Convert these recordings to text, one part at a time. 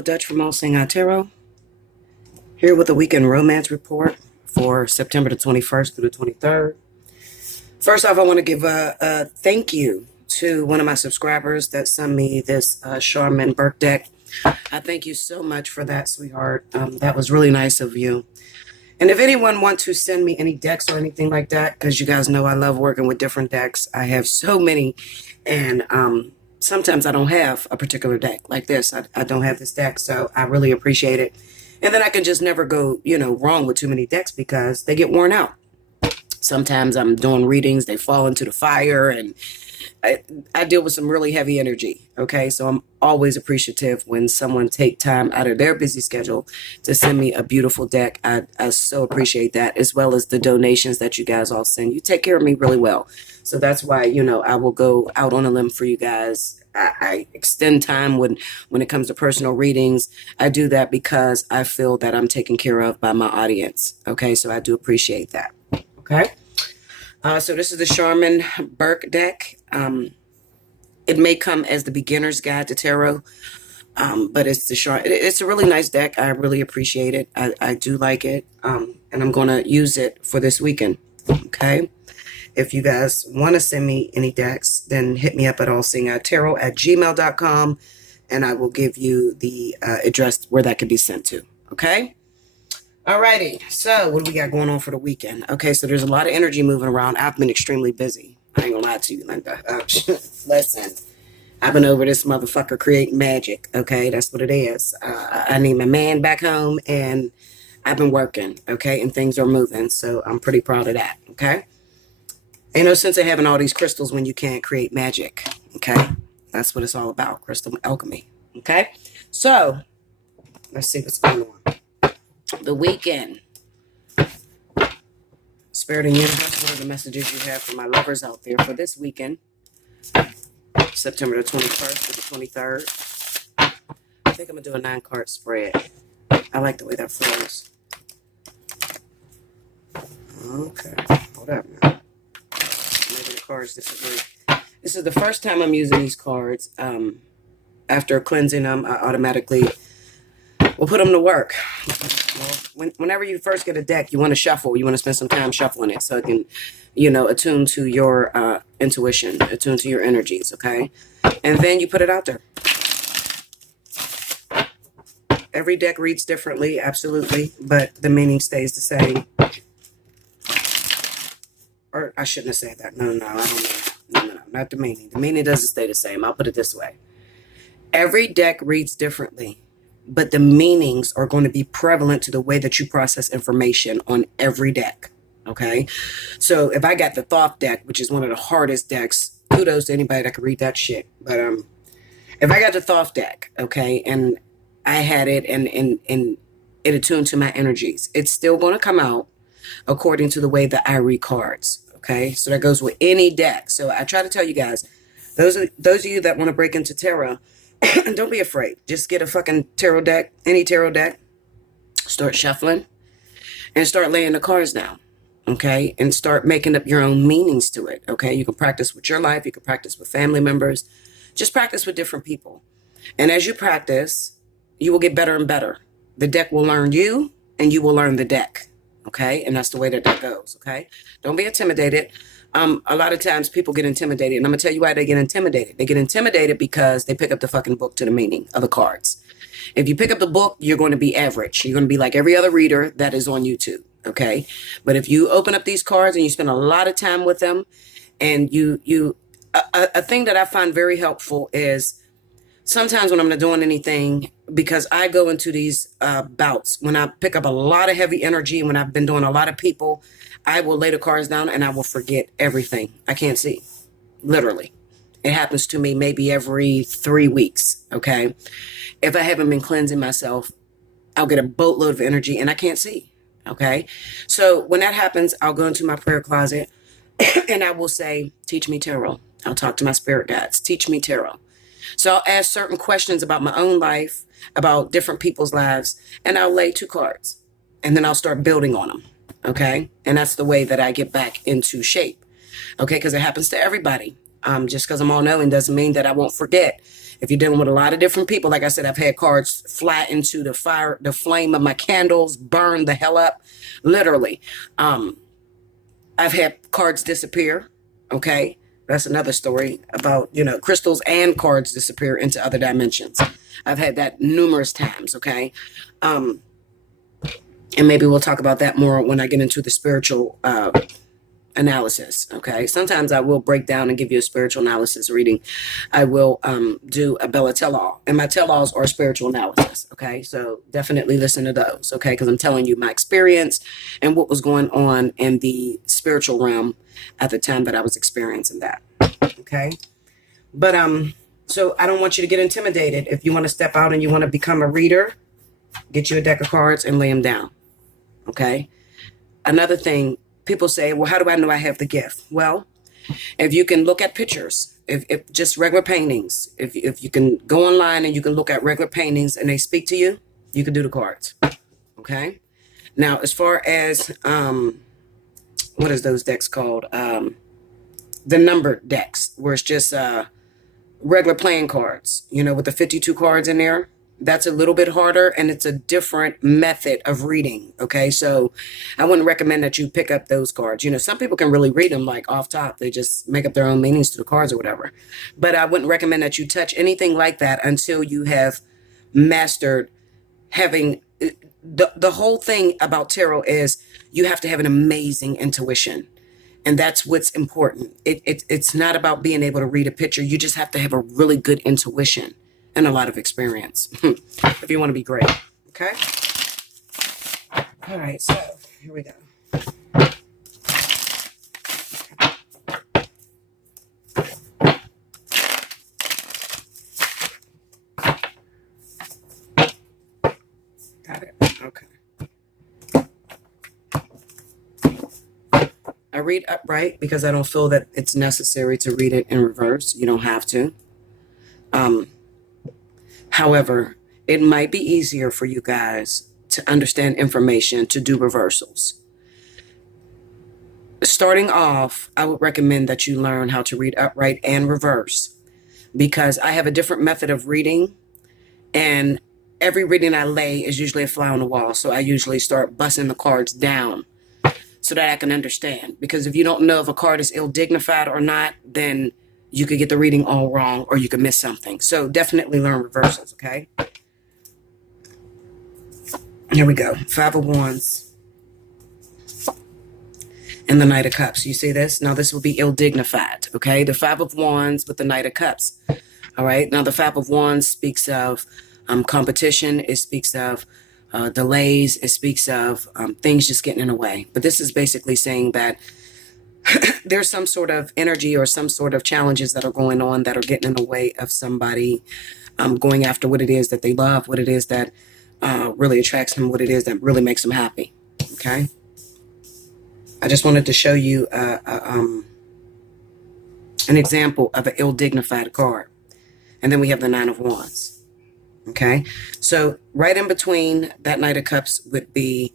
Angela Dutch from Allseeingeyetarot, here with a weekend romance report for September the 21st through the 23rd. First off, I want to give a thank you to one of my subscribers that sent me this Charmin Burke deck. I thank you so much for that, sweetheart. That was really nice of you. And if anyone wants to send me any decks or anything like that, because you guys know I love working with different decks. I have so many, and sometimes I don't have a particular deck like this. I don't have this deck, so I really appreciate it. And then I can just never go, wrong with too many decks because they get worn out. Sometimes I'm doing readings, they fall into the fire, and I deal with some really heavy energy, okay? So I'm always appreciative when someone take time out of their busy schedule to send me a beautiful deck. I so appreciate that, as well as the donations that you guys all send. You take care of me really well. So that's why, I will go out on a limb for you guys. I extend time when it comes to personal readings. I do that because I feel that I'm taken care of by my audience, okay? So I do appreciate that, okay? So this is the Charmin Burke deck. It may come as the beginner's guide to tarot, but it's a really nice deck. I really appreciate it. I do like it, and I'm going to use it for this weekend, okay? If you guys want to send me any decks, then hit me up at allseeingeyetarot@gmail.com, and I will give you the address where that could be sent to, okay? Alrighty, so what do we got going on for the weekend? Okay, so there's a lot of energy moving around. I've been extremely busy. I ain't gonna lie to you, Linda. Listen, I've been over this motherfucker creating magic, okay? That's what it is. I need my man back home, and I've been working, okay? And things are moving, so I'm pretty proud of that, okay? Ain't no sense of having all these crystals when you can't create magic, okay? That's what it's all about, crystal alchemy, okay? So, let's see what's going on. The weekend. Spirit and universe, what are the messages you have for my lovers out there for this weekend? September the 21st to the 23rd. I think I'm going to do a 9-card spread. I like the way that flows. Okay, hold up now. Maybe the cards disagree. This is the first time I'm using these cards. After cleansing them, I automatically will put them to work. Well, whenever you first get a deck, you want to shuffle. You want to spend some time shuffling it so it can, attune to your intuition, attune to your energies, okay? And then you put it out there. Every deck reads differently, absolutely, but the meaning stays the same. Or I shouldn't have said that. No, I don't mean that. No, not the meaning. The meaning doesn't stay the same. I'll put it this way. Every deck reads differently, but the meanings are going to be prevalent to the way that you process information on every deck, okay? So if I got the Thoth deck, which is one of the hardest decks, kudos to anybody that can read that shit. But if I got the Thoth deck, okay, and I had it and it attuned to my energies, it's still going to come out according to the way that I read cards, okay? So that goes with any deck. So I try to tell you guys, those of you that want to break into tarot, don't be afraid. Just get a fucking tarot deck, any tarot deck, start shuffling, and start laying the cards down, okay? And start making up your own meanings to it, okay? You can practice with your life. You can practice with family members. Just practice with different people. And as you practice, you will get better and better. The deck will learn you, and you will learn the deck, okay? And that's the way that goes, okay? Don't be intimidated. A lot of times people get intimidated, and I'm going to tell you why they get intimidated. They get intimidated because they pick up the fucking book to the meaning of the cards. If you pick up the book, you're going to be average. You're going to be like every other reader that is on YouTube, okay? But if you open up these cards and you spend a lot of time with them, and a thing that I find very helpful is sometimes when I'm not doing anything, because I go into these bouts, when I pick up a lot of heavy energy, when I've been doing a lot of people, I will lay the cards down and I will forget everything. I can't see, literally. It happens to me maybe every 3 weeks, okay? If I haven't been cleansing myself, I'll get a boatload of energy and I can't see, okay? So when that happens, I'll go into my prayer closet and I will say, teach me tarot. I'll talk to my spirit guides, teach me tarot. So I'll ask certain questions about my own life, about different people's lives, and I'll lay 2 cards. And then I'll start building on them, okay? And that's the way that I get back into shape, okay? Because it happens to everybody. Just because I'm all knowing doesn't mean that I won't forget. If you're dealing with a lot of different people, like I said, I've had cards fly into the fire, the flame of my candles, burn the hell up, literally. I've had cards disappear. Okay. That's another story about, crystals and cards disappear into other dimensions. I've had that numerous times. Okay. And maybe we'll talk about that more when I get into the spiritual analysis. Okay. Sometimes I will break down and give you a spiritual analysis reading. I will do a Bella tell-all, and my tell-alls are spiritual analysis. Okay. So definitely listen to those. Okay. Because I'm telling you my experience and what was going on in the spiritual realm at the time that I was experiencing that. Okay. But so I don't want you to get intimidated. If you want to step out and you want to become a reader, get you a deck of cards and lay them down. Okay. Another thing, people say, well, how do I know I have the gift? Well, if you can look at pictures, if just regular paintings, if you can go online and you can look at regular paintings and they speak to you, you can do the cards. Okay. Now, as far as, what is those decks called? The numbered decks, where it's just regular playing cards, with the 52 cards in there. That's a little bit harder, and it's a different method of reading. Okay, so I wouldn't recommend that you pick up those cards. Some people can really read them like off top. They just make up their own meanings to the cards or whatever. But I wouldn't recommend that you touch anything like that until you have mastered having the whole thing about tarot is you have to have an amazing intuition. And that's what's important. It's not about being able to read a picture. You just have to have a really good intuition and a lot of experience if you want to be great. Okay. All right. So here we go. Got it. Okay. I read upright because I don't feel that it's necessary to read it in reverse. You don't have to. However, it might be easier for you guys to understand information to do reversals. Starting off, I would recommend that you learn how to read upright and reverse, because I have a different method of reading, and every reading I lay is usually a fly on the wall. So I usually start busting the cards down so that I can understand. Because if you don't know if a card is ill-dignified or not, then you could get the reading all wrong, or you could miss something. So definitely learn reversals, okay? Here we go. Five of Wands and the Knight of Cups. You see this? Now this will be ill-dignified, okay? The Five of Wands with the Knight of Cups. All right? Now the Five of Wands speaks of competition. It speaks of delays. It speaks of things just getting in the way. But this is basically saying that there's some sort of energy or some sort of challenges that are going on that are getting in the way of somebody going after what it is that they love, what it is that really attracts them, what it is that really makes them happy. Okay. I just wanted to show you an example of an ill-dignified card. And then we have the Nine of Wands. Okay. So right in between that Knight of Cups would be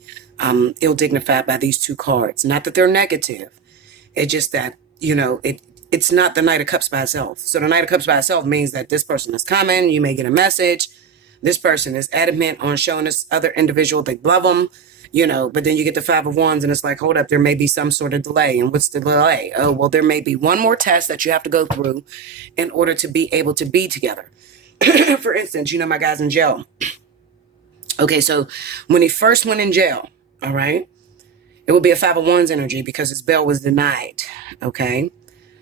ill-dignified by these two cards. Not that they're negative. It's just that, it's not the Knight of Cups by itself. So the Knight of Cups by itself means that this person is coming. You may get a message. This person is adamant on showing this other individual they love them, but then you get the Five of Wands and it's like, hold up, there may be some sort of delay. And what's the delay? Oh, well, there may be one more test that you have to go through in order to be able to be together. For instance, my guy's in jail. Okay, so when he first went in jail, all right, it would be a Five of Wands energy because his bail was denied. Okay.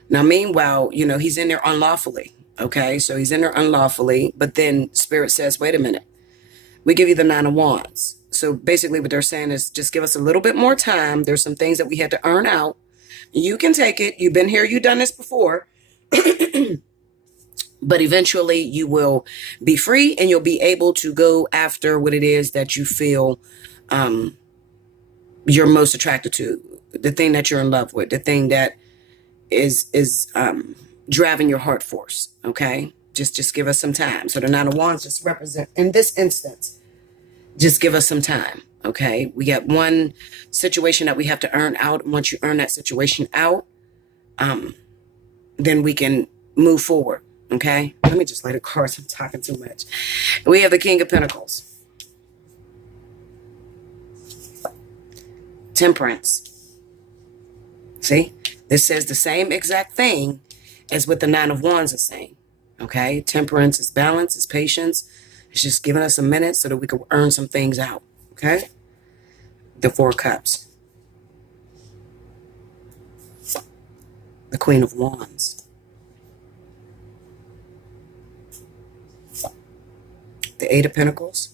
Now, meanwhile, he's in there unlawfully. Okay. So he's in there unlawfully, but then Spirit says, wait a minute, we give you the Nine of Wands. So basically what they're saying is just give us a little bit more time. There's some things that we had to earn out. You can take it. You've been here. You've done this before. But eventually you will be free and you'll be able to go after what it is that you feel you're most attracted to, the thing that you're in love with, the thing that is driving your heart force. Okay. Just give us some time. So the Nine of Wands just represent, in this instance, just give us some time. Okay. We got one situation that we have to earn out. And once you earn that situation out, then we can move forward. Okay, let me just lay the cards. I'm talking too much. We have the King of Pentacles, Temperance. See, this says the same exact thing as what the Nine of Wands is saying. Okay, temperance is balance, is patience. It's just giving us a minute so that we can earn some things out. Okay, the Four of Cups, the Queen of Wands, the Eight of Pentacles,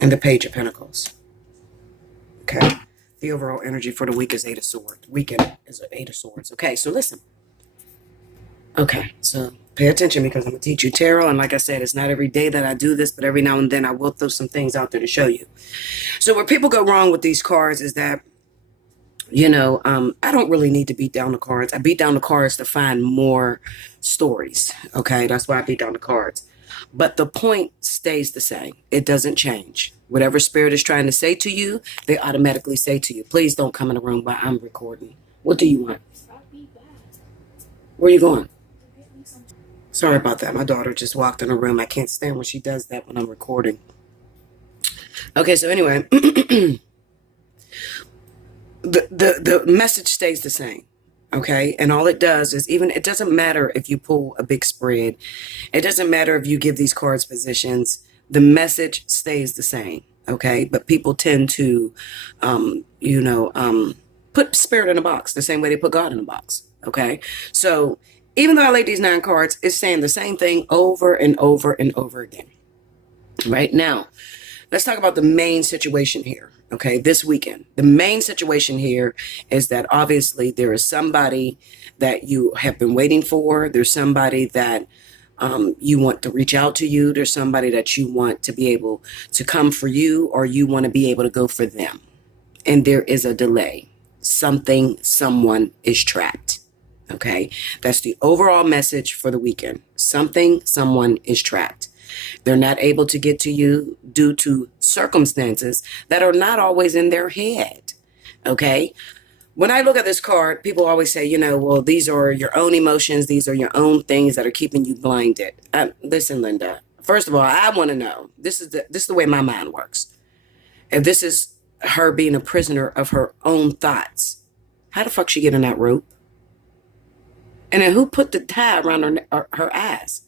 and the Page of Pentacles. Okay. The overall energy for the week is Eight of Swords. Weekend is Eight of Swords. Okay, so listen. Okay, so pay attention because I'm going to teach you tarot. And like I said, it's not every day that I do this, but every now and then I will throw some things out there to show you. So where people go wrong with these cards is that, I don't really need to beat down the cards. I beat down the cards to find more stories. Okay, that's why I beat down the cards. But the point stays the same. It doesn't change. Whatever spirit is trying to say to you, they automatically say to you, please don't come in the room while I'm recording. What do you want? Where are you going? Sorry about that. My daughter just walked in the room. I can't stand when she does that when I'm recording. Okay, so anyway, the message stays the same. Okay, and all it does is it doesn't matter if you pull a big spread. It doesn't matter if you give these cards positions. The message stays the same. Okay, but people tend to, put spirit in a box the same way they put God in a box. Okay, so even though I laid these 9 cards, it's saying the same thing over and over and over again. Right now, let's talk about the main situation here. Okay, this weekend, the main situation here is that obviously there is somebody that you have been waiting for. There's somebody that you want to reach out to you. There's somebody that you want to be able to come for you, or you want to be able to go for them. And there is a delay. Someone is trapped. Okay, that's the overall message for the weekend. Someone is trapped. They're not able to get to you due to circumstances that are not always in their head. Okay. When I look at this card, people always say, well, these are your own emotions. These are your own things that are keeping you blinded. Listen, Linda, first of all, I want to know, this is the way my mind works. If this is her being a prisoner of her own thoughts, how the fuck she get in that rope? And then who put the tie around her eyes?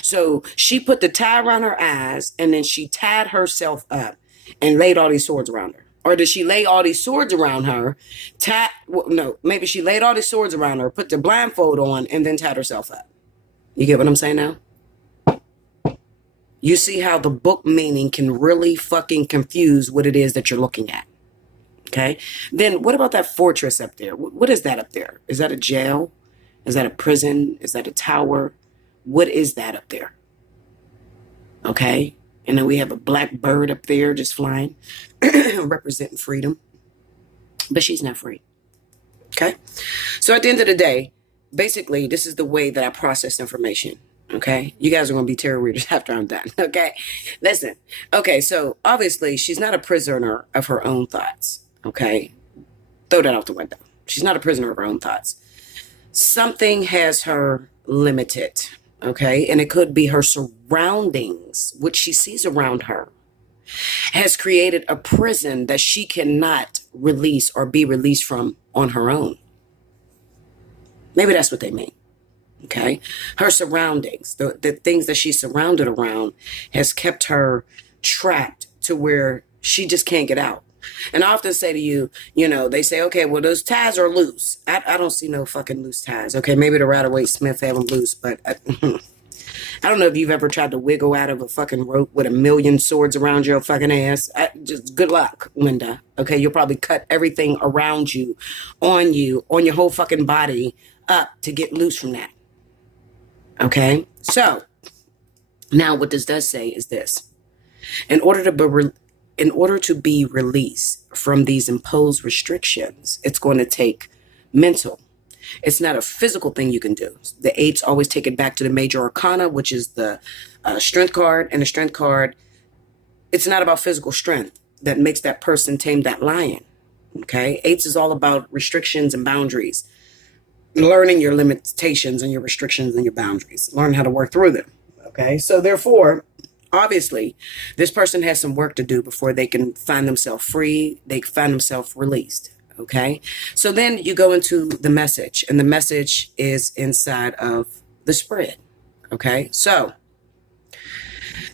So she put the tie around her eyes, and then she tied herself up and laid all these swords around her. Or did she lay all these swords around her? Maybe she laid all these swords around her, put the blindfold on, and then tied herself up. You get what I'm saying now? You see how the book meaning can really fucking confuse what it is that you're looking at. Okay? Then what about that fortress up there? What is that up there? Is that a jail? Is that a prison? Is that a tower? What is that up there? Okay. And then we have a black bird up there just flying, representing freedom. But she's not free. Okay. So at the end of the day, basically, this is the way that I process information. Okay. You guys are going to be tarot readers after I'm done. Okay. Listen. Okay. So obviously, she's not a prisoner of her own thoughts. Okay. Throw that out the window. She's not a prisoner of her own thoughts. Something has her limited. Okay, and it could be her surroundings, which she sees around her, has created a prison that she cannot release or be released from on her own. Maybe that's what they mean. Okay, her surroundings, the things that she's surrounded around, has kept her trapped to where she just can't get out. And I often say to you, they say, okay, well, those ties are loose. I don't see no fucking loose ties. Okay, maybe the Rider-Waite Smith have them loose, but I don't know if you've ever tried to wiggle out of a fucking rope with a million swords around your fucking ass. Just good luck, Linda. Okay, you'll probably cut everything around you, on your whole fucking body up to get loose from that. Okay, so now what this does say is this. In order to be released from these imposed restrictions, it's going to take mental. It's not a physical thing you can do. The eights always take it back to the major arcana, which is the strength card. And the strength card, it's not about physical strength that makes that person tame that lion. Okay. Eights is all about restrictions and boundaries. learning your limitations and your restrictions and your boundaries. Learn how to work through them. Okay. So therefore, obviously, this person has some work to do before they can find themselves free. They find themselves released. Okay. So then you go into the message, and the message is inside of the spread. Okay. So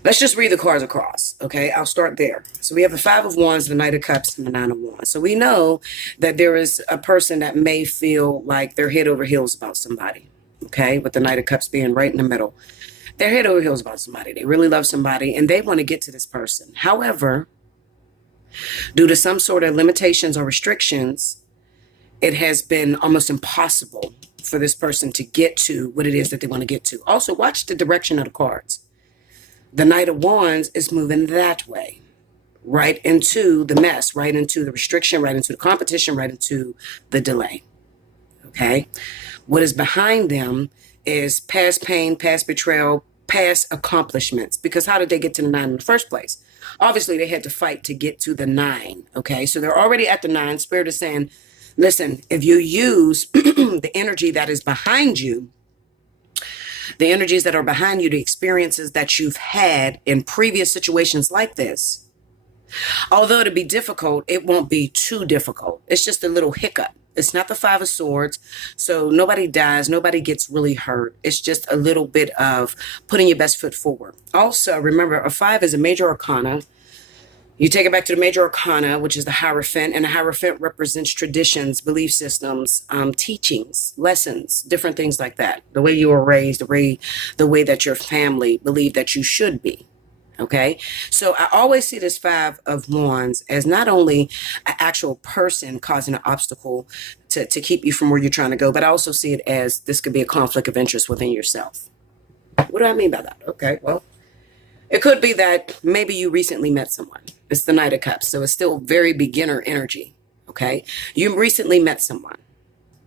let's just read the cards across. Okay. I'll start there. So we have the Five of Wands, the Knight of Cups, and the Nine of Wands. So we know that there is a person that may feel like they're head over heels about somebody. Okay. With the Knight of Cups being right in the middle. They're head over heels about somebody. They really love somebody and they want to get to this person. However, due to some sort of limitations or restrictions, it has been almost impossible for this person to get to what it is that they want to get to. Also, watch the direction of the cards. The Knight of Wands is moving that way, right into the mess, right into the restriction, right into the competition, right into the delay. Okay. What is behind them is past pain, past betrayal, past accomplishments. Because how did they get to the 9 in the first place? Obviously, they had to fight to get to the 9. Okay. So they're already at the 9. Spirit is saying, listen, if you use the energy that is behind you, the energies that are behind you, the experiences that you've had in previous situations like this, although it'll be difficult, it won't be too difficult. It's just a little hiccup. It's not the Five of Swords, so nobody dies, nobody gets really hurt. It's just a little bit of putting your best foot forward. Also, remember, a 5 is a major arcana. You take it back to the major arcana, which is the Hierophant, and the Hierophant represents traditions, belief systems, teachings, lessons, different things like that. The way you were raised, the way that your family believed that you should be. Okay, so I always see this Five of Wands as not only an actual person causing an obstacle to keep you from where you're trying to go, but I also see it as this could be a conflict of interest within yourself. What do I mean by that? Okay, well, it could be that maybe you recently met someone. It's the Knight of Cups, so it's still very beginner energy. Okay, you recently met someone.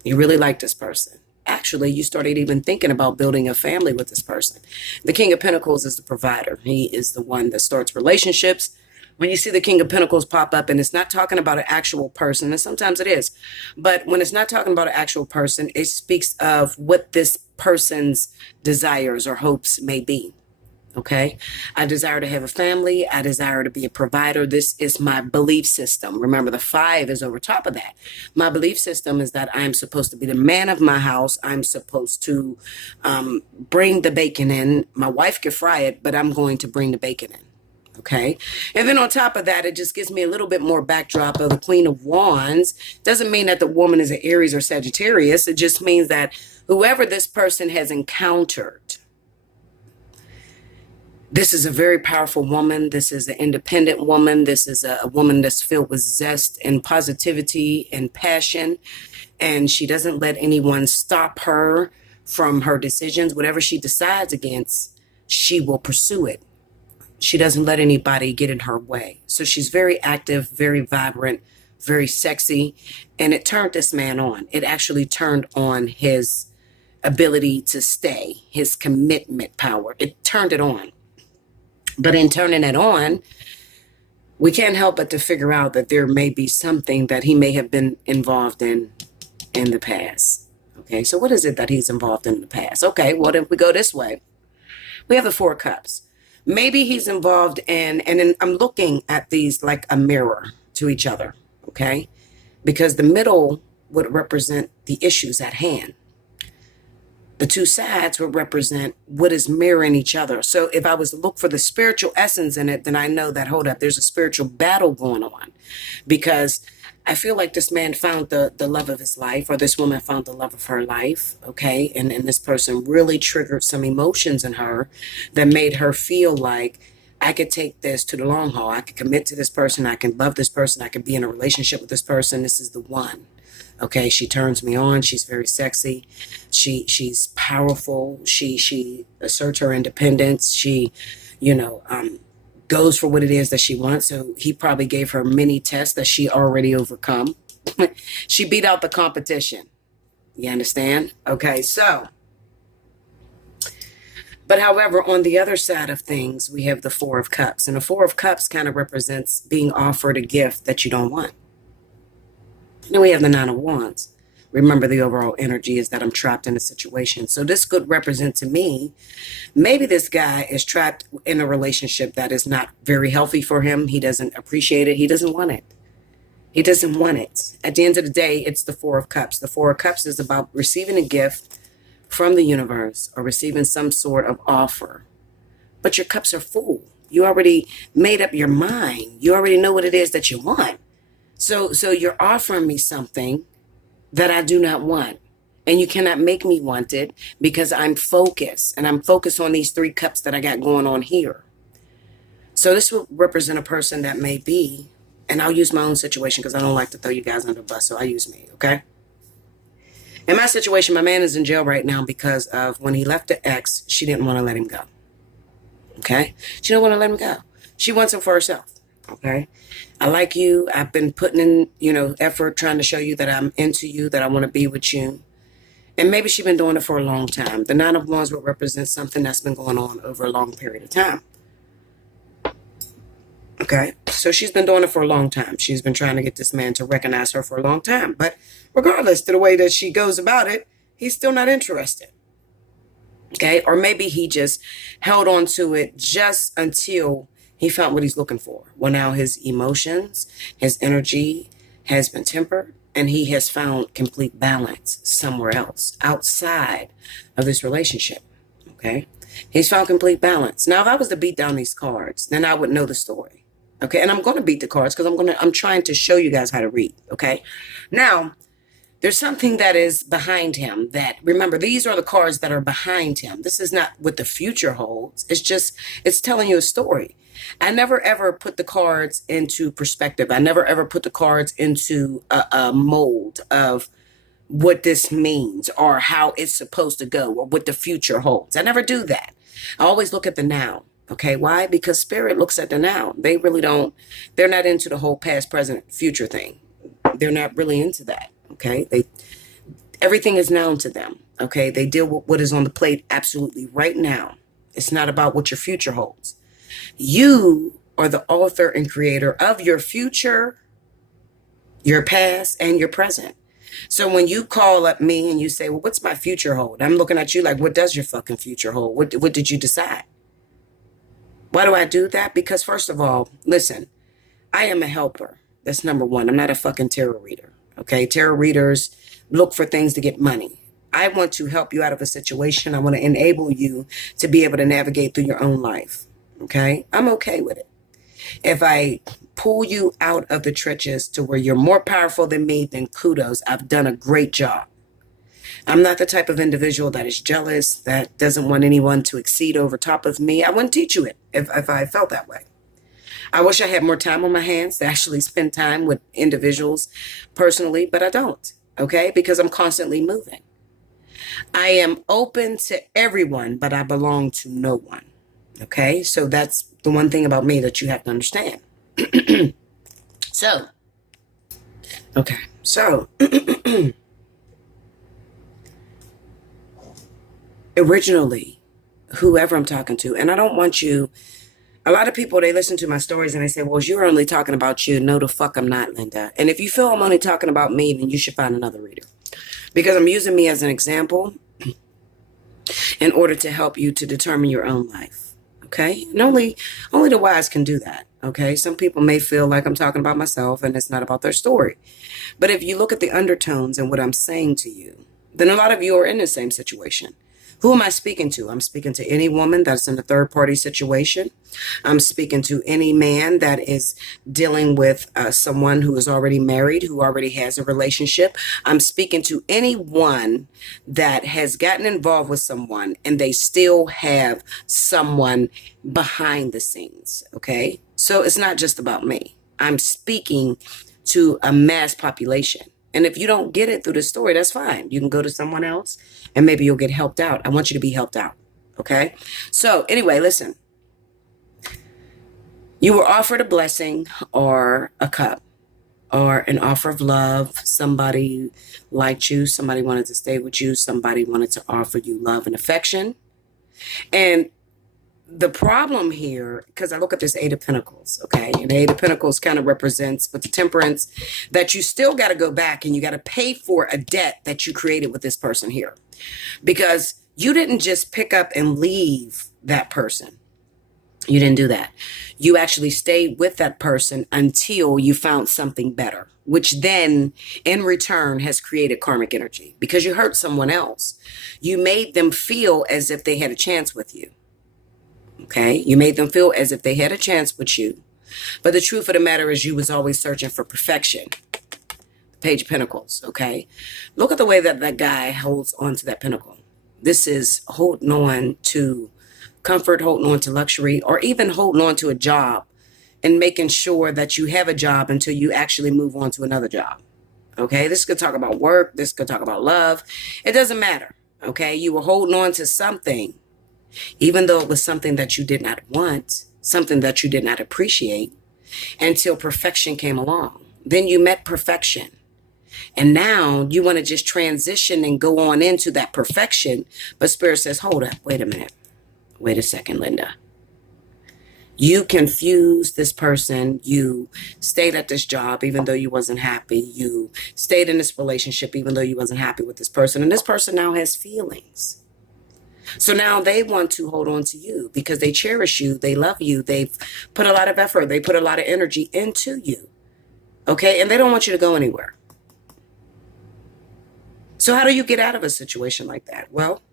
You really like this person. Actually, you started even thinking about building a family with this person. The King of Pentacles is the provider. He is the one that starts relationships. When you see the King of Pentacles pop up, and it's not talking about an actual person, and sometimes it is, but when it's not talking about an actual person, it speaks of what this person's desires or hopes may be. Okay, I desire to have a family. I desire to be a provider. This is my belief system. Remember, the 5 is over top of that. My belief system is that I'm supposed to be the man of my house. I'm supposed to bring the bacon in. My wife can fry it, but I'm going to bring the bacon in. Okay. And then on top of that, it just gives me a little bit more backdrop of the Queen of Wands. Doesn't mean that the woman is an Aries or Sagittarius. It just means that whoever this person has encountered, this is a very powerful woman. This is an independent woman. This is a woman that's filled with zest and positivity and passion. And she doesn't let anyone stop her from her decisions. Whatever she decides against, she will pursue it. She doesn't let anybody get in her way. So she's very active, very vibrant, very sexy. And it turned this man on. It actually turned on his ability to stay, his commitment power. It turned it on. But in turning it on, we can't help but to figure out that there may be something that he may have been involved in the past. Okay, so what is it that he's involved in the past? Okay, well, if we go this way, we have the 4 of Cups. Maybe he's involved in, and then I'm looking at these like a mirror to each other, okay? Because the middle would represent the issues at hand. The 2 sides would represent what is mirroring each other. So if I was to look for the spiritual essence in it, then I know that, hold up, there's a spiritual battle going on. Because I feel like this man found the love of his life, or this woman found the love of her life, okay? And this person really triggered some emotions in her that made her feel like, I could take this to the long haul. I could commit to this person. I can love this person. I could be in a relationship with this person. This is the one. Okay, she turns me on. She's very sexy. She's powerful. She asserts her independence. She, goes for what it is that she wants. So he probably gave her many tests that she already overcome. She beat out the competition. You understand? Okay, so. But however, on the other side of things, we have the 4 of Cups. And the 4 of Cups kind of represents being offered a gift that you don't want. Then we have the 9 of Wands. Remember, the overall energy is that I'm trapped in a situation. So this could represent to me, maybe this guy is trapped in a relationship that is not very healthy for him. He doesn't appreciate it. He doesn't want it. He doesn't want it. At the end of the day, it's the Four of Cups. The Four of Cups is about receiving a gift from the universe or receiving some sort of offer. But your cups are full. You already made up your mind. You already know what it is that you want. So you're offering me something that I do not want. And you cannot make me want it because I'm focused. And I'm focused on these 3 cups that I got going on here. So this will represent a person that may be, and I'll use my own situation because I don't like to throw you guys under the bus. So I use me, okay? In my situation, my man is in jail right now because of when he left the ex, she didn't want to let him go. Okay? She didn't want to let him go. She wants him for herself. Okay? I like you. I've been putting in, effort trying to show you that I'm into you, that I want to be with you. And maybe she's been doing it for a long time. The 9 of Wands would represent something that's been going on over a long period of time. Okay, so she's been doing it for a long time. She's been trying to get this man to recognize her for a long time. But regardless to the way that she goes about it, he's still not interested. Okay, or maybe he just held on to it just until he found what he's looking for. Well, now his emotions, his energy has been tempered, and he has found complete balance somewhere else outside of this relationship. Okay, he's found complete balance. Now, if I was to beat down these cards, then I would know the story. Okay, and I'm going to beat the cards because I'm trying to show you guys how to read. Okay, now there's something that is behind him that, remember, these are the cards that are behind him. This is not what the future holds. It's telling you a story. I never ever put the cards into perspective. I never ever put the cards into a mold of what this means or how it's supposed to go or what the future holds. I never do that. I always look at the now. Okay, why? Because Spirit looks at the now. They really don't, they're not into the whole past, present, future thing. They're not really into that. Okay, everything is now to them. Okay, they deal with what is on the plate absolutely right now. It's not about what your future holds. You are the author and creator of your future, your past, and your present. So when you call up me and you say, well, what's my future hold? I'm looking at you like, what does your fucking future hold? What did you decide? Why do I do that? Because first of all, listen, I am a helper. That's number one. I'm not a fucking tarot reader. Okay. Tarot readers look for things to get money. I want to help you out of a situation. I want to enable you to be able to navigate through your own life. Okay. I'm okay with it. If I pull you out of the trenches to where you're more powerful than me, then kudos. I've done a great job. I'm not the type of individual that is jealous, that doesn't want anyone to exceed over top of me. I wouldn't teach you it if I felt that way. I wish I had more time on my hands to actually spend time with individuals personally, but I don't, okay? Because I'm constantly moving. I am open to everyone, but I belong to no one, okay? So that's the one thing about me that you have to understand. So, originally, whoever I'm talking to, and I don't want you, a lot of people, they listen to my stories and they say, well, you're only talking about you. No, the fuck I'm not, Linda. And if you feel I'm only talking about me, then you should find another reader. Because I'm using me as an example in order to help you to determine your own life. Okay? And only the wise can do that. Okay? Some people may feel like I'm talking about myself and it's not about their story. But if you look at the undertones and what I'm saying to you, then a lot of you are in the same situation. Who am I speaking to? I'm speaking to any woman that's in a third-party situation. I'm speaking to any man that is dealing with someone who is already married, who already has a relationship. I'm speaking to anyone that has gotten involved with someone and they still have someone behind the scenes, okay? So it's not just about me. I'm speaking to a mass population. And if you don't get it through the story, that's fine. You can go to someone else and maybe you'll get helped out. I want you to be helped out. Okay. So anyway, listen, you were offered a blessing or a cup or an offer of love. Somebody liked you. Somebody wanted to stay with you. Somebody wanted to offer you love and affection. And the problem here, because I look at this Eight of Pentacles, okay? And the Eight of Pentacles kind of represents with the Temperance that you still got to go back and you got to pay for a debt that you created with this person here. Because you didn't just pick up and leave that person. You didn't do that. You actually stayed with that person until you found something better, which then in return has created karmic energy because you hurt someone else. You made them feel as if they had a chance with you. Okay. You made them feel as if they had a chance with you. But the truth of the matter is you was always searching for perfection. Page of Pentacles. Okay. Look at the way that that guy holds on to that pentacle. This is holding on to comfort, holding on to luxury, or even holding on to a job and making sure that you have a job until you actually move on to another job. Okay. This could talk about work. This could talk about love. It doesn't matter. Okay. You were holding on to something, even though it was something that you did not want, something that you did not appreciate until perfection came along. Then you met perfection. And now you want to just transition and go on into that perfection. But Spirit says, hold up, wait a minute. Wait a second, Linda. You confused this person. You stayed at this job even though you wasn't happy. You stayed in this relationship even though you wasn't happy with this person. And this person now has feelings. So now they want to hold on to you because they cherish you. They love you. They've put a lot of effort. They put a lot of energy into you. Okay? And they don't want you to go anywhere. So how do you get out of a situation like that? Well,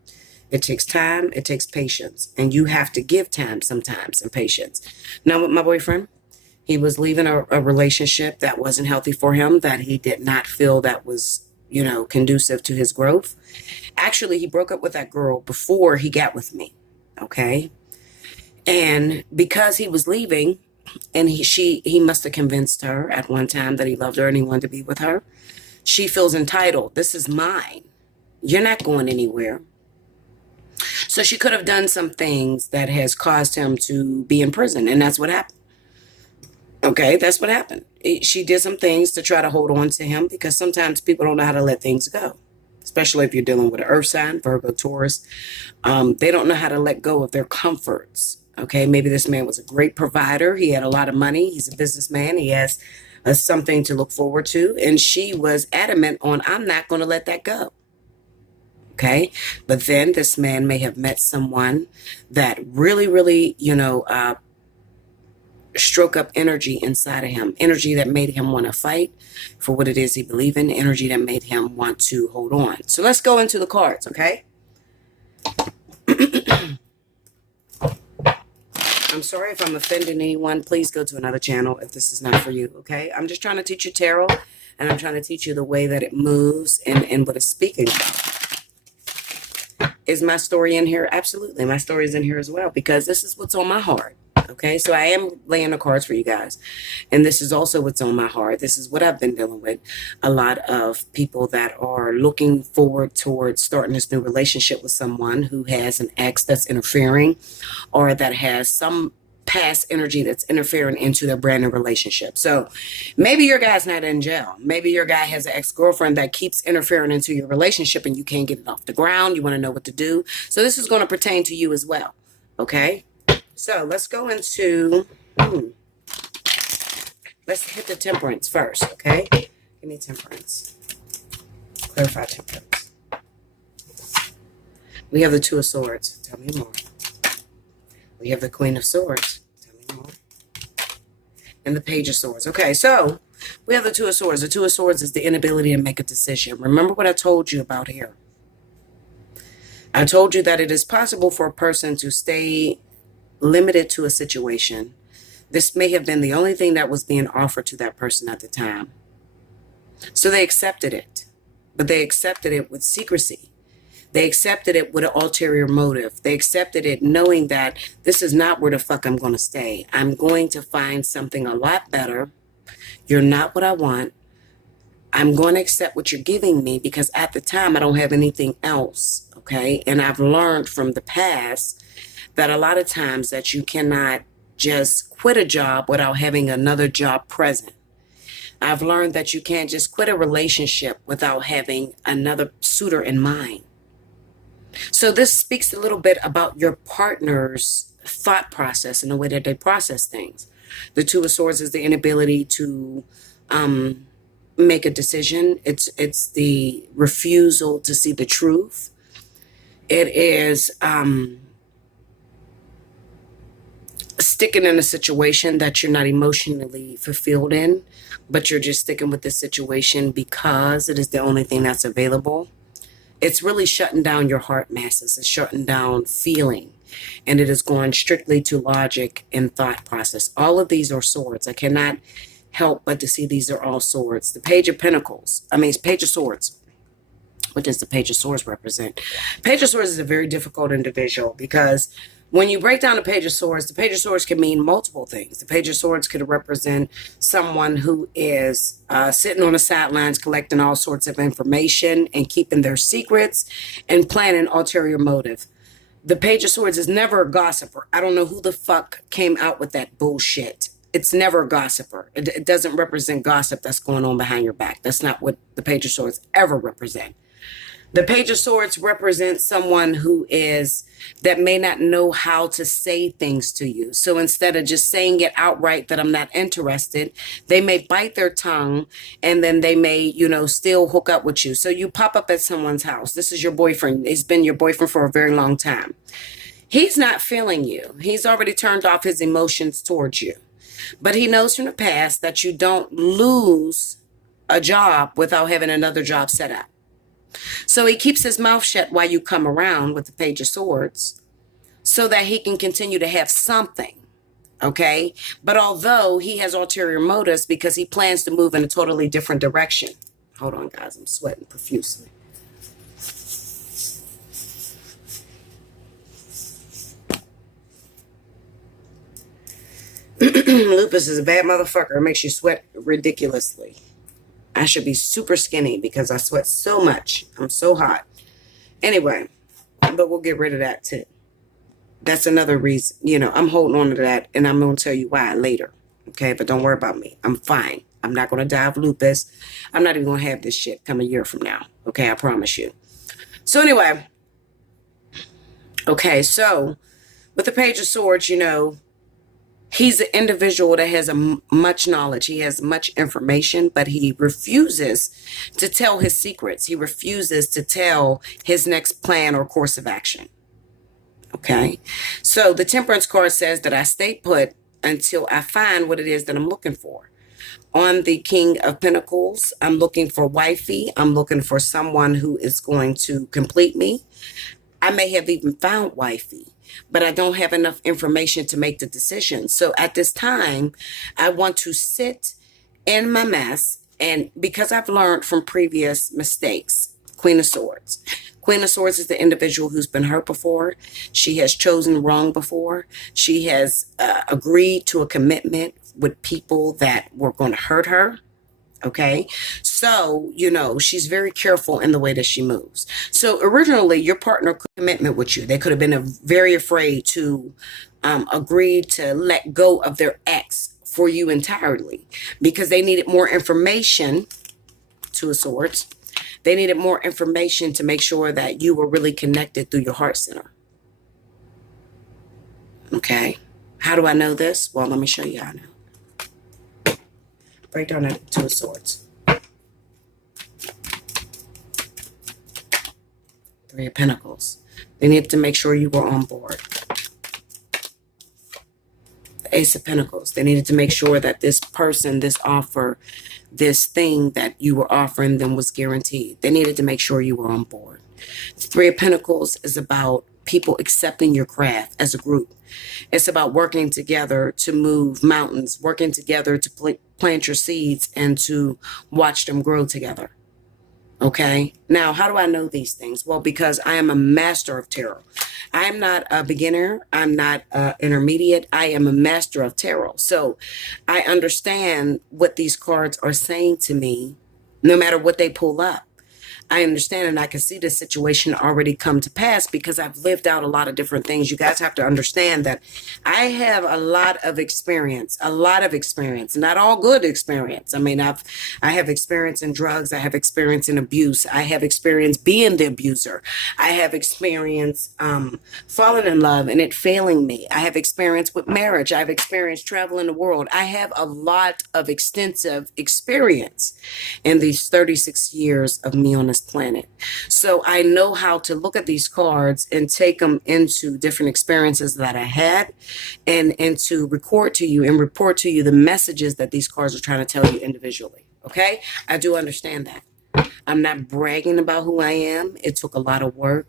it takes time. It takes patience. And you have to give time sometimes and patience. Now with my boyfriend, he was leaving a relationship that wasn't healthy for him, that he did not feel that was, conducive to his growth. Actually, he broke up with that girl before he got with me. Okay. And because he was leaving and he must have convinced her at one time that he loved her and he wanted to be with her. She feels entitled. This is mine. You're not going anywhere. So she could have done some things that has caused him to be in prison. And that's what happened. Okay, that's what happened. She did some things to try to hold on to him because sometimes people don't know how to let things go. Especially if you're dealing with an earth sign, Virgo, Taurus. They don't know how to let go of their comforts. Okay, maybe this man was a great provider. He had a lot of money. He's a businessman. He has something to look forward to. And she was adamant on, I'm not going to let that go. Okay. But then this man may have met someone that really, stroke up energy inside of him, energy that made him want to fight for what it is he believes in, energy that made him want to hold on. So let's go into the cards. Okay. I'm sorry if I'm offending anyone. Please go to another channel if this is not for you, okay? I'm just trying to teach you tarot, and I'm trying to teach you the way that it moves and what it's speaking about. Is my story in here? Absolutely. My story is in here as well because this is what's on my heart, okay? So I am laying the cards for you guys, and this is also what's on my heart. This is what I've been dealing with. A lot of people that are looking forward towards starting this new relationship with someone who has an ex that's interfering or that has some past energy that's interfering into their brand new relationship. So maybe your guy's not in jail. Maybe your guy has an ex-girlfriend that keeps interfering into your relationship and you can't get it off the ground. You want to know what to do. So this is going to pertain to you as well. Okay. So let's go into, let's hit the temperance first. Okay. Give me temperance. Clarify temperance. We have the Two of Swords. Tell me more. We have the Queen of Swords. Tell me more. And the Page of Swords. Okay, so we have the Two of Swords. The Two of Swords is the inability to make a decision. Remember what I told you about here. I told you that it is possible for a person to stay limited to a situation. This may have been the only thing that was being offered to that person at the time. So they accepted it. But they accepted it with secrecy. They accepted it with an ulterior motive. They accepted it knowing that this is not where the fuck I'm going to stay. I'm going to find something a lot better. You're not what I want. I'm going to accept what you're giving me because at the time I don't have anything else. Okay. And I've learned from the past that a lot of times that you cannot just quit a job without having another job present. I've learned that you can't just quit a relationship without having another suitor in mind. So this speaks a little bit about your partner's thought process and the way that they process things. The Two of Swords is the inability to make a decision. It's the refusal to see the truth. It is sticking in a situation that you're not emotionally fulfilled in, but you're just sticking with the situation because it is the only thing that's available. It's really shutting down your heart masses. It's shutting down feeling. And it is going strictly to logic and thought process. All of these are swords. I cannot help but to see these are all swords. The Page of Pentacles. Page of Swords. What does the Page of Swords represent? Page of Swords is a very difficult individual because when you break down the Page of Swords can mean multiple things. The Page of Swords could represent someone who is sitting on the sidelines collecting all sorts of information and keeping their secrets and planning ulterior motive. The Page of Swords is never a gossiper. I don't know who the fuck came out with that bullshit. It's never a gossiper. It doesn't represent gossip that's going on behind your back. That's not what the Page of Swords ever represent. The Page of Swords represents someone that may not know how to say things to you. So instead of just saying it outright that I'm not interested, they may bite their tongue and then they may, still hook up with you. So you pop up at someone's house. This is your boyfriend. It's been your boyfriend for a very long time. He's not feeling you. He's already turned off his emotions towards you. But he knows from the past that you don't lose a job without having another job set up. So he keeps his mouth shut while you come around with the Page of Swords so that he can continue to have something, okay? But although he has ulterior motives because he plans to move in a totally different direction. Hold on, guys. I'm sweating profusely. Lupus is a bad motherfucker. It makes you sweat ridiculously. I should be super skinny because I sweat so much. I'm so hot. Anyway, but we'll get rid of that too. That's another reason. I'm holding on to that, and I'm going to tell you why later. Okay, but don't worry about me. I'm fine. I'm not going to die of lupus. I'm not even going to have this shit come a year from now. Okay, I promise you. So anyway, okay, so with the Page of Swords, he's an individual that has much knowledge. He has much information, but he refuses to tell his secrets. He refuses to tell his next plan or course of action. Okay. So the Temperance card says that I stay put until I find what it is that I'm looking for. On the King of Pentacles, I'm looking for wifey. I'm looking for someone who is going to complete me. I may have even found wifey, but I don't have enough information to make the decision. So at this time, I want to sit in my mess. And because I've learned from previous mistakes, Queen of Swords. Queen of Swords is the individual who's been hurt before. She has chosen wrong before. She has agreed to a commitment with people that were going to hurt her. Okay, so, she's very careful in the way that she moves. So originally, your partner could commitment with you. They could have been very afraid to agree to let go of their ex for you entirely because they needed more information. Two of Swords. They needed more information to make sure that you were really connected through your heart center. Okay, how do I know this? Well, let me show you how I know. Break down that Two of Swords. Three of Pentacles. They need to make sure you were on board. The Ace of Pentacles. They needed to make sure that this person, this offer, this thing that you were offering them was guaranteed. They needed to make sure you were on board. The Three of Pentacles is about people accepting your craft as a group. It's about working together to move mountains, working together to plant your seeds and to watch them grow together. Okay. Now, how do I know these things? Well, because I am a master of tarot. I am not a beginner. I'm not intermediate. I am a master of tarot. So I understand what these cards are saying to me, no matter what they pull up. I understand and I can see this situation already come to pass because I've lived out a lot of different things. You guys have to understand that I have a lot of experience, not all good experience. I mean, I have experience in drugs. I have experience in abuse. I have experience being the abuser. I have experience falling in love and it failing me. I have experience with marriage. I have experience traveling the world. I have a lot of extensive experience in these 36 years of me on this planet. So I know how to look at these cards and take them into different experiences that I had and to record to you and report to you the messages that these cards are trying to tell you individually. Okay? I do understand that. I'm not bragging about who I am. It took a lot of work.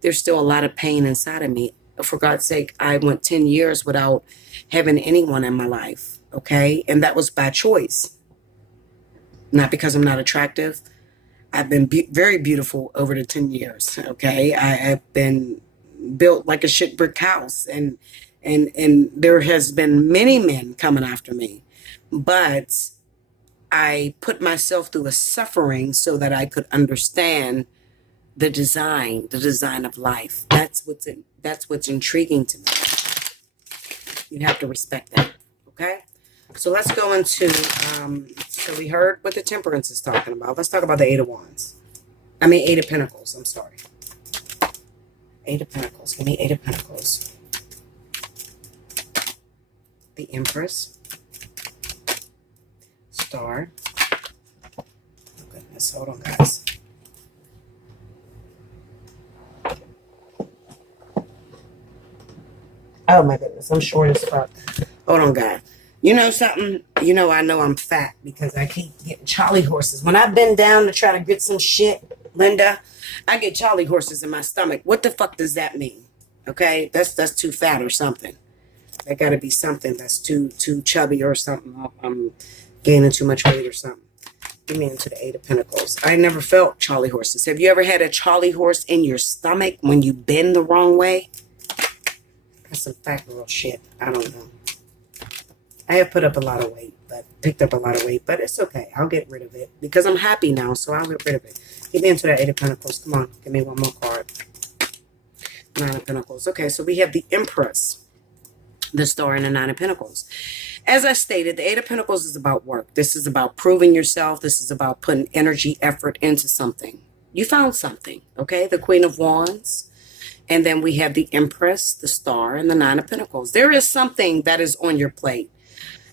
There's still a lot of pain inside of me. For God's sake, I went 10 years without having anyone in my life. Okay? And that was by choice. Not because I'm not attractive. I've been very beautiful over the 10 years. Okay. I have been built like a shit brick house and there has been many men coming after me, but I put myself through a suffering so that I could understand the design of life. That's what's intriguing to me. You have to respect that. Okay. So let's go into, so we heard what the Temperance is talking about. Let's talk about the Eight of Wands. Eight of Pentacles. I'm sorry. Eight of Pentacles. Give me Eight of Pentacles. The Empress. Star. Oh, goodness. Hold on, guys. Oh, my goodness. I'm short as fuck. Hold on, guys. You know something? You know, I know I'm fat because I keep getting Charlie horses. When I bend down to try to get some shit, Linda, I get Charlie horses in my stomach. What the fuck does that mean? Okay? That's too fat or something. That got to be something that's too chubby or something. I'm gaining too much weight or something. Give me into the Eight of Pentacles. I never felt Charlie horses. Have you ever had a Charlie horse in your stomach when you bend the wrong way? That's some fat girl shit. I don't know. I have put up a lot of weight, picked up a lot of weight, but it's okay. I'll get rid of it because I'm happy now, so I'll get rid of it. Get me into that Eight of Pentacles. Come on, give me one more card. Nine of Pentacles. Okay, so we have the Empress, the Star, and the Nine of Pentacles. As I stated, the Eight of Pentacles is about work. This is about proving yourself. This is about putting energy, effort into something. You found something, okay? The Queen of Wands. And then we have the Empress, the Star, and the Nine of Pentacles. There is something that is on your plate.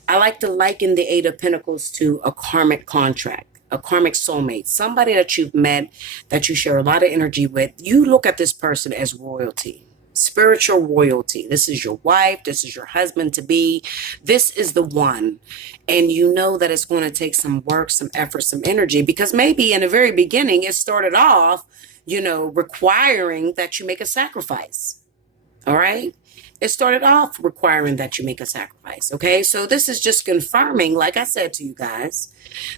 I like to liken the Eight of Pentacles to a karmic contract, a karmic soulmate, somebody that you've met, that you share a lot of energy with. You look at this person as royalty, spiritual royalty. This is your wife. This is your husband to be. This is the one. And you know that it's going to take some work, some effort, some energy, because maybe in the very beginning, it started off, you know, requiring that you make a sacrifice. All right. It started off requiring that you make a sacrifice. Okay. So this is just confirming, like I said to you guys,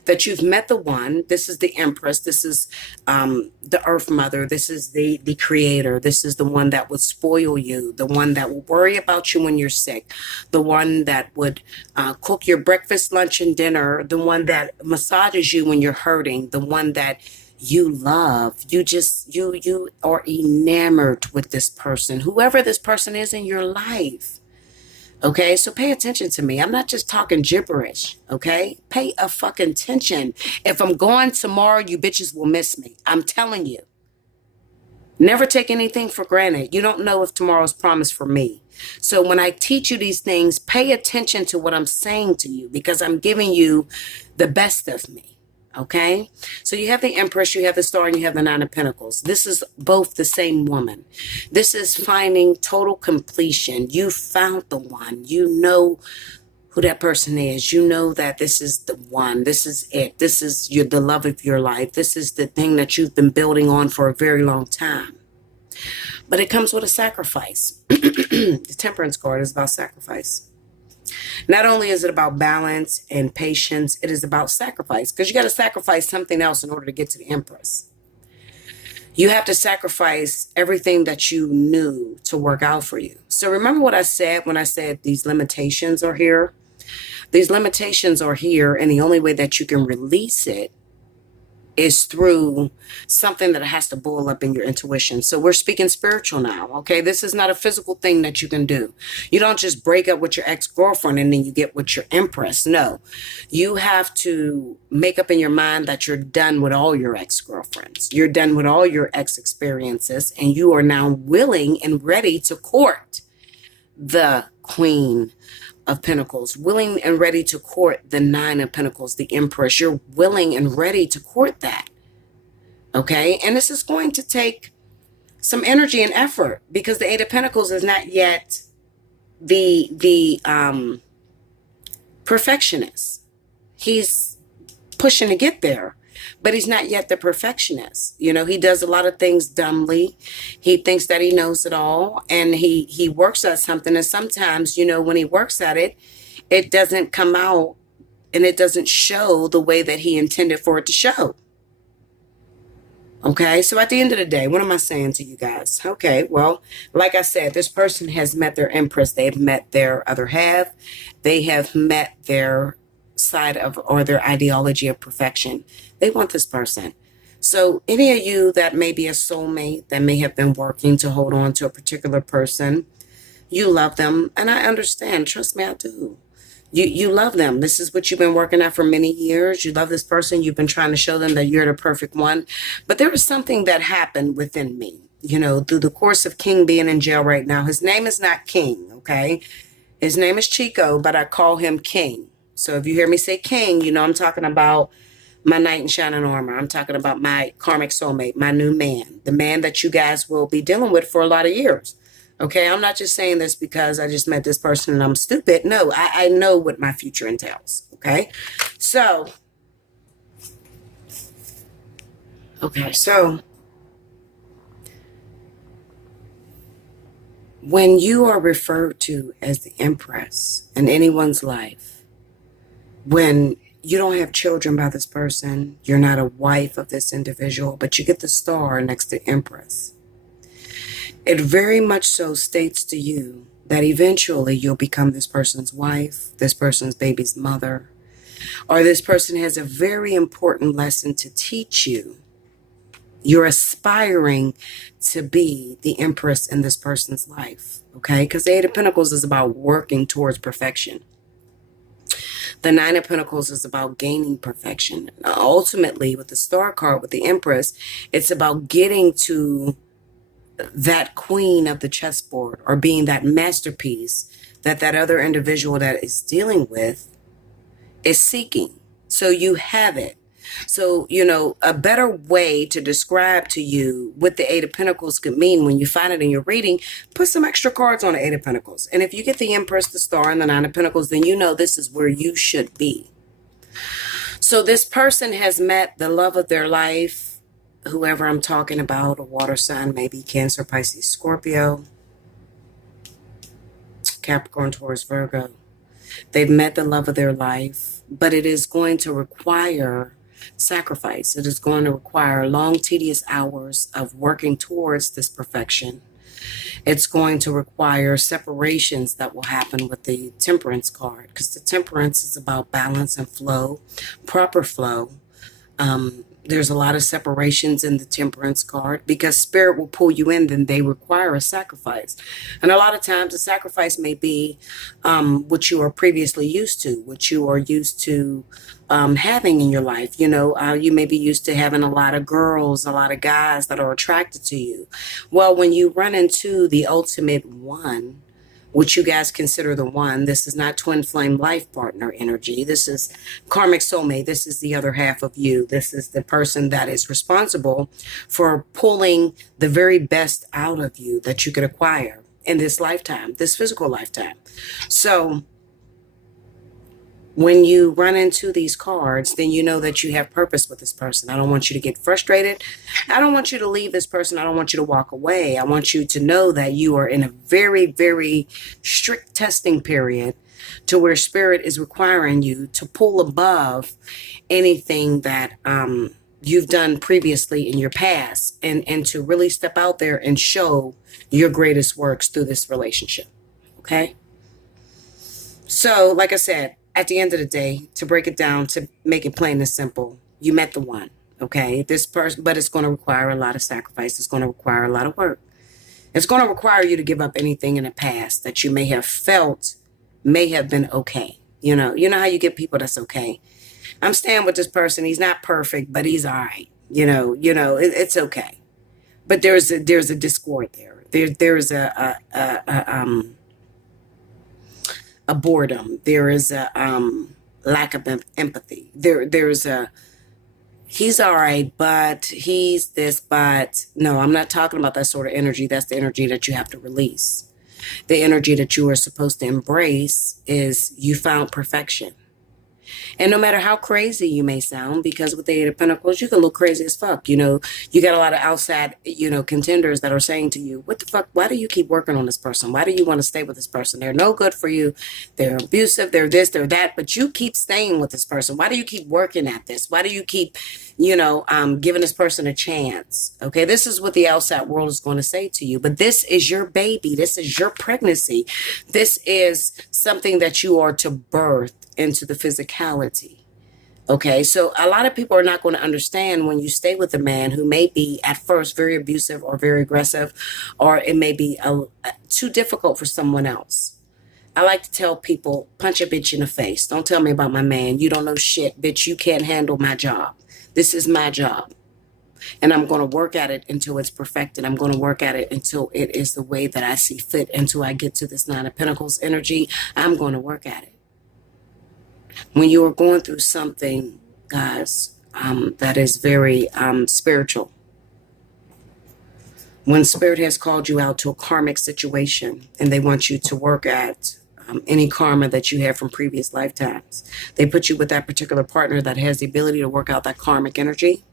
that you've met the one. This is the Empress. This is the Earth Mother. This is the creator. This is the one that would spoil you. The one that will worry about you when you're sick. The one that would cook your breakfast, lunch, and dinner. The one that massages you when you're hurting. The one that you love. You are enamored with this person, whoever this person is in your life. Okay, so pay attention to me. I'm not just talking gibberish. Okay, pay a fucking attention. If I'm gone tomorrow, you bitches will miss me. I'm telling you. Never take anything for granted. You don't know if tomorrow's promised for me. So when I teach you these things, pay attention to what I'm saying to you, because I'm giving you the best of me. Okay, so you have the Empress, you have the Star, and you have the Nine of Pentacles. This is both the same woman. This is finding total completion. You found the one. You know who that person is. You know that this is the one. This is it. This is the love of your life. This is the thing that you've been building on for a very long time. But it comes with a sacrifice. The Temperance card is about sacrifice. Not only is it about balance and patience, it is about sacrifice, because you got to sacrifice something else in order to get to the Empress. You have to sacrifice everything that you knew to work out for you. So remember what I said when I said these limitations are here? These limitations are here, and the only way that you can release it is through something that has to boil up in your intuition. So we're speaking spiritual now, okay? This is not a physical thing that you can do. You don't just break up with your ex-girlfriend and then you get with your empress. No, you have to make up in your mind that you're done with all your ex-girlfriends. You're done with all your ex-experiences, and you are now willing and ready to court the Queen of Pentacles, willing and ready to court the Nine of Pentacles, the Empress. You're willing and ready to court that. Okay. And this is going to take some energy and effort, because the Eight of Pentacles is not yet the perfectionist. He's pushing to get there, but he's not yet the perfectionist. You know, he does a lot of things dumbly. He thinks that he knows it all, and he works at something. And sometimes, you know, when he works at it, it doesn't come out and it doesn't show the way that he intended for it to show. Okay, so at the end of the day, what am I saying to you guys? Okay, well, like I said, this person has met their empress. They've met their other half. They have met their side of, or their ideology of perfection. They want this person. So any of you that may be a soulmate, that may have been working to hold on to a particular person, you love them. And I understand. Trust me, I do. You love them. This is what you've been working at for many years. You love this person. You've been trying to show them that you're the perfect one. But there was something that happened within me, you know, through the course of King being in jail right now. His name is not King, okay? His name is Chico, but I call him King. So if you hear me say King, you know I'm talking about my knight in shining armor. I'm talking about my karmic soulmate, my new man, the man that you guys will be dealing with for a lot of years. Okay, I'm not just saying this because I just met this person and I'm stupid. No, I know what my future entails. Okay, so when you are referred to as the Empress in anyone's life, when you don't have children by this person, you're not a wife of this individual, but you get the star next to Empress, it very much so states to you that eventually you'll become this person's wife, this person's baby's mother, or this person has a very important lesson to teach you. You're aspiring to be the Empress in this person's life, okay? Because the Eight of Pentacles is about working towards perfection. The Nine of Pentacles is about gaining perfection. Ultimately, with the Star card, with the Empress, it's about getting to that queen of the chessboard, or being that masterpiece that that other individual that is dealing with is seeking. So you have it. So, you know, a better way to describe to you what the Eight of Pentacles could mean when you find it in your reading, put some extra cards on the Eight of Pentacles. And if you get the Empress, the Star, and the Nine of Pentacles, then you know this is where you should be. So this person has met the love of their life, whoever I'm talking about, a water sign, maybe Cancer, Pisces, Scorpio, Capricorn, Taurus, Virgo. They've met the love of their life, but it is going to require sacrifice. It is going to require long, tedious hours of working towards this perfection. It's going to require separations that will happen with the Temperance card, because the Temperance is about balance and flow, proper flow. There's a lot of separations in the Temperance card, because Spirit will pull you in, then they require a sacrifice. And a lot of times the sacrifice may be what you are previously used to, what you are used to having in your life. You know, you may be used to having a lot of girls, a lot of guys that are attracted to you. Well, when you run into the ultimate one, which you guys consider the one, this is not twin flame life partner energy. This is karmic soulmate. This is the other half of you. This is the person that is responsible for pulling the very best out of you that you could acquire in this lifetime, this physical lifetime. So when you run into these cards, then you know that you have purpose with this person. I don't want you to get frustrated. I don't want you to leave this person. I don't want you to walk away. I want you to know that you are in a very, very strict testing period, to where Spirit is requiring you to pull above anything that you've done previously in your past, and to really step out there and show your greatest works through this relationship. Okay? So, like I said, at the end of the day, to break it down, to make it plain and simple, you met the one. Okay, this person, but it's going to require a lot of sacrifice. It's going to require a lot of work. It's going to require you to give up anything in the past that you may have felt may have been okay. You know how you get people that's okay. I'm staying with this person. He's not perfect, but he's all right. It's okay. But there's a discord there. There's a boredom. There is a lack of empathy. There's a he's all right, but he's this, but no, I'm not talking about that sort of energy. That's the energy that you have to release. The energy that you are supposed to embrace is you found perfection. And no matter how crazy you may sound, because with the Eight of Pentacles, you can look crazy as fuck. You got a lot of outside, contenders that are saying to you, what the fuck? Why do you keep working on this person? Why do you want to stay with this person? They're no good for you. They're abusive. They're this, they're that. But you keep staying with this person. Why do you keep working at this? Why do you keep, giving this person a chance? Okay, this is what the outside world is going to say to you. But this is your baby. This is your pregnancy. This is something that you are to birth into the physicality. Okay, so a lot of people are not going to understand when you stay with a man who may be at first very abusive or very aggressive, or it may be too difficult for someone else. I like to tell people, punch a bitch in the face. Don't tell me about my man. You don't know shit, bitch. You can't handle my job. This is my job. And I'm going to work at it until it's perfected. I'm going to work at it until it is the way that I see fit. Until I get to this Nine of Pentacles energy, I'm going to work at it. When you are going through something, guys, that is very spiritual, when Spirit has called you out to a karmic situation and they want you to work at any karma that you have from previous lifetimes, they put you with that particular partner that has the ability to work out that karmic energy.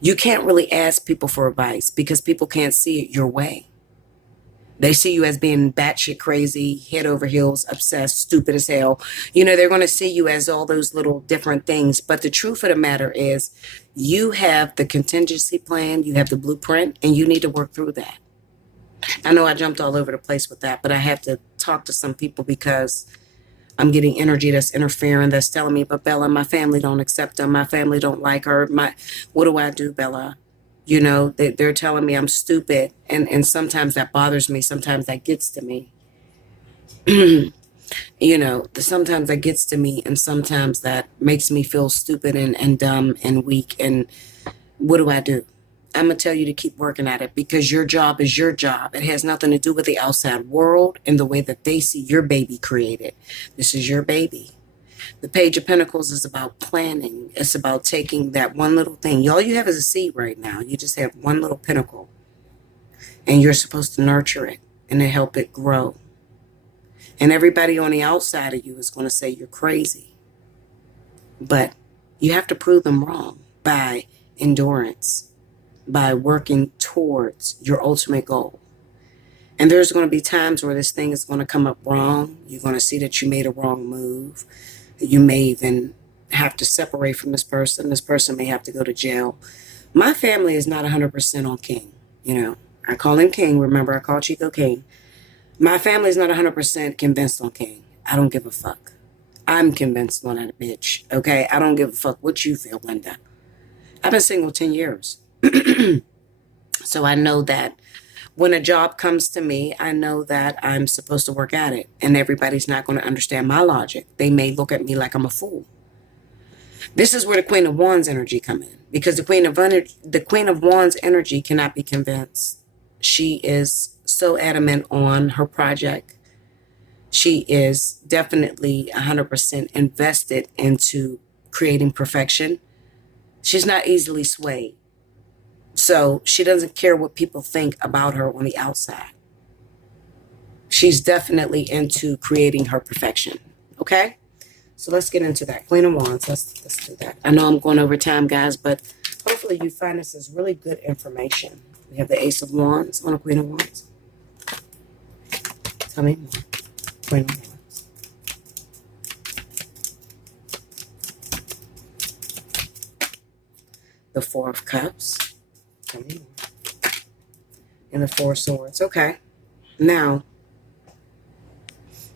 You can't really ask people for advice because people can't see it your way. They see you as being batshit crazy, head over heels, obsessed, stupid as hell. They're going to see you as all those little different things. But the truth of the matter is you have the contingency plan, you have the blueprint, and you need to work through that. I know I jumped all over the place with that, but I have to talk to some people because I'm getting energy that's interfering, that's telling me, but Bella, my family don't accept her. My family don't like her. What do I do, Bella? They're telling me I'm stupid. And sometimes that bothers me. Sometimes that gets to me. Sometimes that gets to me. And sometimes that makes me feel stupid and dumb and weak. And what do I do? I'm going to tell you to keep working at it because your job is your job. It has nothing to do with the outside world and the way that they see your baby created. This is your baby. The Page of Pentacles is about planning. It's about taking that one little thing. All you have is a seed right now. You just have one little pentacle. And you're supposed to nurture it and to help it grow. And everybody on the outside of you is going to say you're crazy. But you have to prove them wrong by endurance, by working towards your ultimate goal. And there's going to be times where this thing is going to come up wrong. You're going to see that you made a wrong move. You may even have to separate from this person. This person may have to go to jail. My family is not 100% on King. I call him King. Remember, I call Chico King. My family is not 100% convinced on King. I don't give a fuck. I'm convinced on that bitch. Okay? I don't give a fuck what you feel, Linda. I've been single 10 years. So I know that when a job comes to me, I know that I'm supposed to work at it. And everybody's not going to understand my logic. They may look at me like I'm a fool. This is where the Queen of Wands energy come in. Because the Queen of Wands energy cannot be convinced. She is so adamant on her project. She is definitely 100% invested into creating perfection. She's not easily swayed. So she doesn't care what people think about her on the outside. She's definitely into creating her perfection. Okay? So let's get into that. Queen of Wands. Let's do that. I know I'm going over time, guys, but hopefully you find this as really good information. We have the Ace of Wands on a Queen of Wands. Tell me more. Queen of Wands. The Four of Cups. Tell me more. And the Four of Swords. Okay. Now,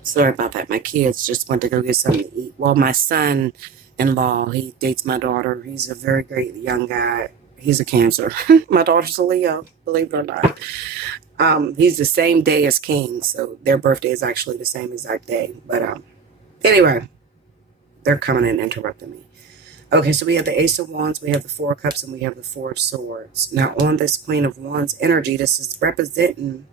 sorry about that. My kids just went to go get something to eat. Well, my son son-in-law. He dates my daughter. He's a very great young guy. He's a Cancer. My daughter's a Leo, believe it or not. He's the same day as King, so their birthday is actually the same exact day. But anyway, they're coming and interrupting me. Okay, so we have the Ace of Wands, we have the Four of Cups, and we have the Four of Swords. Now, on this Queen of Wands energy, this is representing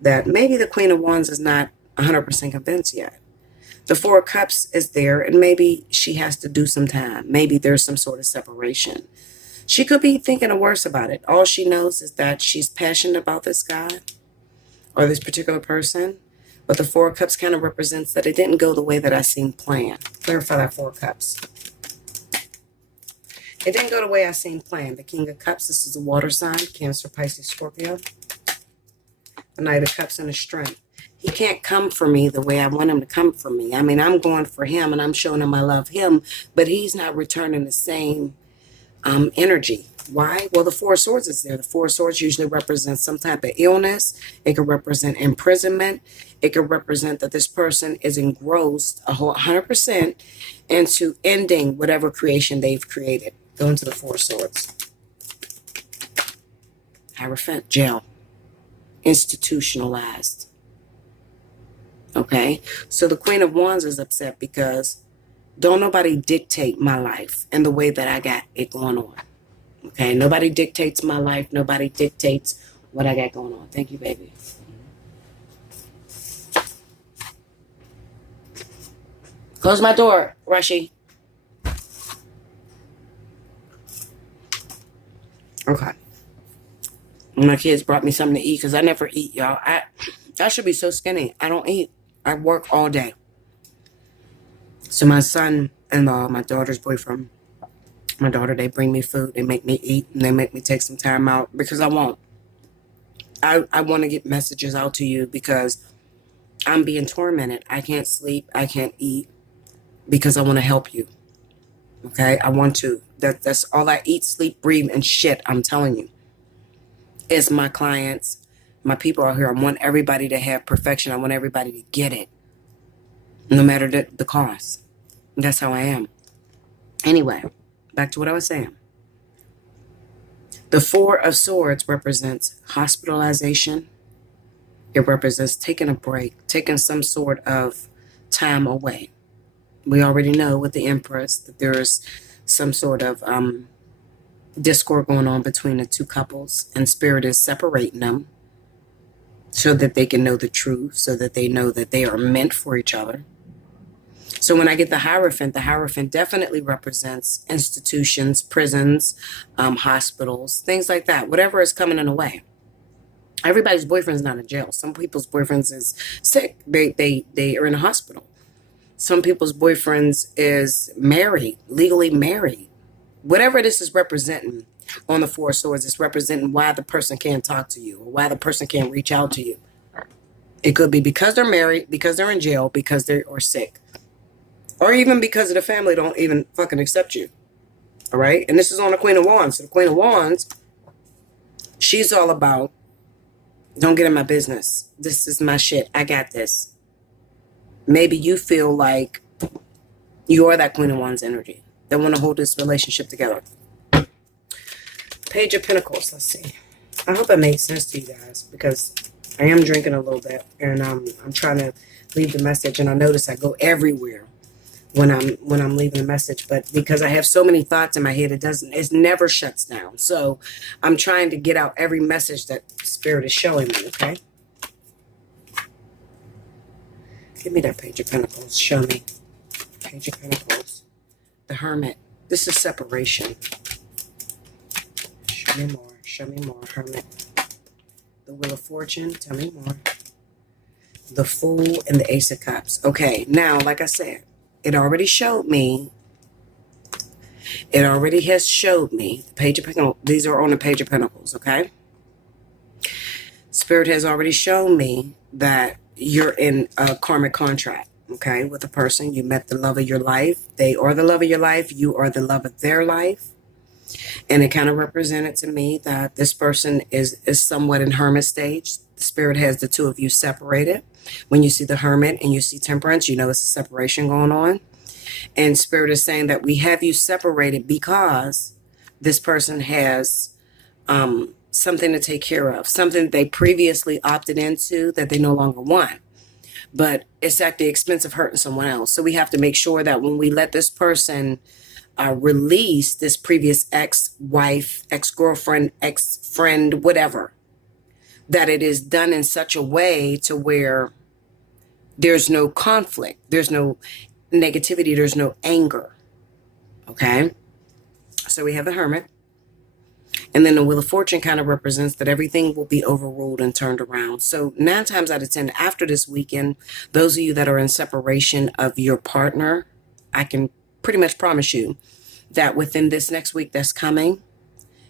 that maybe the Queen of Wands is not 100% convinced yet. The Four of Cups is there, and maybe she has to do some time. Maybe there's some sort of separation. She could be thinking worse about it. All she knows is that she's passionate about this guy or this particular person. But the Four of Cups kind of represents that it didn't go the way that I seen planned. Clarify that Four of Cups. It didn't go the way I seen planned. The King of Cups, this is a water sign, Cancer, Pisces, Scorpio. The Knight of Cups and the Strength. He can't come for me the way I want him to come for me. I mean, I'm going for him and I'm showing him I love him, but he's not returning the same energy. Why? Well, the Four of Swords is there. The Four of Swords usually represents some type of illness. It could represent imprisonment. It could represent that this person is engrossed 100% into ending whatever creation they've created. Go into the Four of Swords. Hierophant, jail. Institutionalized. Okay? So the Queen of Wands is upset because don't nobody dictate my life and the way that I got it going on. Okay? Nobody dictates my life. Nobody dictates what I got going on. Thank you, baby. Close my door, Rushy. Okay. My kids brought me something to eat because I never eat, y'all. I should be so skinny. I don't eat. I work all day. So my son-in-law, my daughter's boyfriend, my daughter, they bring me food. They make me eat and they make me take some time out because I won't. I want to get messages out to you because I'm being tormented. I can't sleep. I can't eat because I want to help you. Okay? I want to. That's all I eat, sleep, breathe, and shit, I'm telling you. It's my clients, my people out here. I want everybody to have perfection. I want everybody to get it. No matter the cost. That's how I am. Anyway, back to what I was saying. The Four of Swords represents hospitalization. It represents taking a break, taking some sort of time away. We already know with the Empress that there's some sort of discord going on between the two couples, and Spirit is separating them so that they can know the truth, so that they know that they are meant for each other. So when I get the Hierophant definitely represents institutions, prisons, hospitals, things like that, whatever is coming in the way. Everybody's boyfriend's not in jail. Some people's boyfriends is sick. They are in a hospital. Some people's boyfriends is married, legally married. Whatever this is representing on the Four of Swords, it's representing why the person can't talk to you or why the person can't reach out to you. It could be because they're married, because they're in jail, because they are sick. Or even because of the family don't even fucking accept you. All right? And this is on the Queen of Wands. So the Queen of Wands, she's all about, don't get in my business. This is my shit. I got this. Maybe you feel like you are that Queen of Wands energy that want to hold this relationship together. Page of Pentacles. Let's see. I hope that makes sense to you guys because I am drinking a little bit and I'm trying to leave the message, and I notice I go everywhere when I'm leaving a message, but because I have so many thoughts in my head, it never shuts down. So I'm trying to get out every message that Spirit is showing me. Okay. Give me that Page of Pentacles. Show me. Page of Pentacles. The Hermit. This is separation. Show me more. Show me more. Hermit. The Wheel of Fortune. Tell me more. The Fool and the Ace of Cups. Okay. Now, like I said, it already showed me. It already has showed me. The Page of Pentacles. These are on the Page of Pentacles. Okay. Spirit has already shown me that you're in a karmic contract, okay, with a person. You met the love of your life. They are the love of your life. You are the love of their life. And it kind of represented to me that this person is somewhat in hermit stage. The Spirit has the two of you separated. When you see the Hermit and you see Temperance, you know it's a separation going on. And Spirit is saying that we have you separated because this person has something to take care of, something they previously opted into that they no longer want. But it's at the expense of hurting someone else. So we have to make sure that when we let this person release this previous ex-wife, ex-girlfriend, ex-friend, whatever, that it is done in such a way to where there's no conflict, there's no negativity, there's no anger. Okay? So we have the Hermit. And then the Wheel of Fortune kind of represents that everything will be overruled and turned around. So 9 times out of 10, after this weekend, those of you that are in separation of your partner, I can pretty much promise you that within this next week that's coming,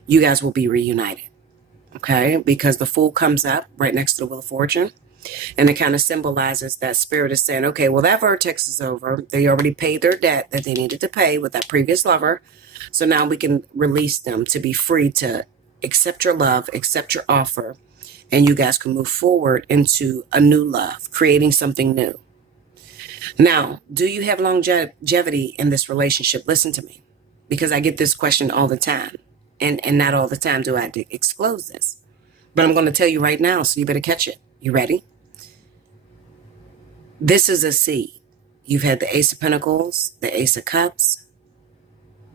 you guys will be reunited. Okay? Because the Fool comes up right next to the Wheel of Fortune. And it kind of symbolizes that Spirit is saying, okay, well, that vertex is over. They already paid their debt that they needed to pay with that previous lover. So now we can release them to be free to accept your love, accept your offer, and you guys can move forward into a new love, creating something new. Now, do you have longevity in this relationship? Listen to me, because I get this question all the time. And not all the time do I disclose this. But I'm going to tell you right now, so you better catch it. You ready? This is a seed. You've had the Ace of Pentacles, the Ace of Cups.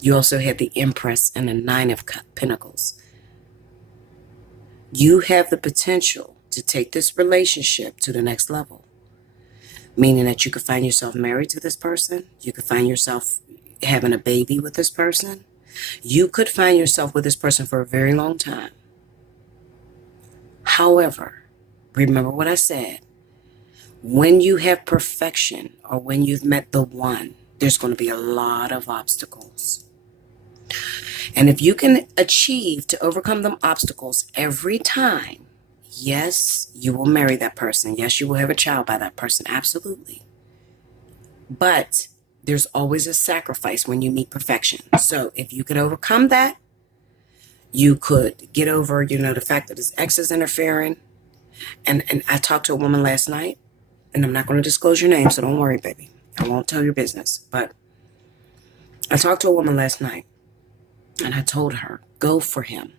You also had the Empress and the Nine of Pentacles. You have the potential to take this relationship to the next level. Meaning that you could find yourself married to this person. You could find yourself having a baby with this person. You could find yourself with this person for a very long time. However, remember what I said. When you have perfection or when you've met the one, there's going to be a lot of obstacles. And if you can achieve to overcome them obstacles every time, yes, you will marry that person. Yes, you will have a child by that person. Absolutely. But there's always a sacrifice when you meet perfection. So if you could overcome that, you could get over, the fact that his ex is interfering. And I talked to a woman last night, and I'm not going to disclose your name, so don't worry, baby. I won't tell your business. But I talked to a woman last night, and I told her, go for him.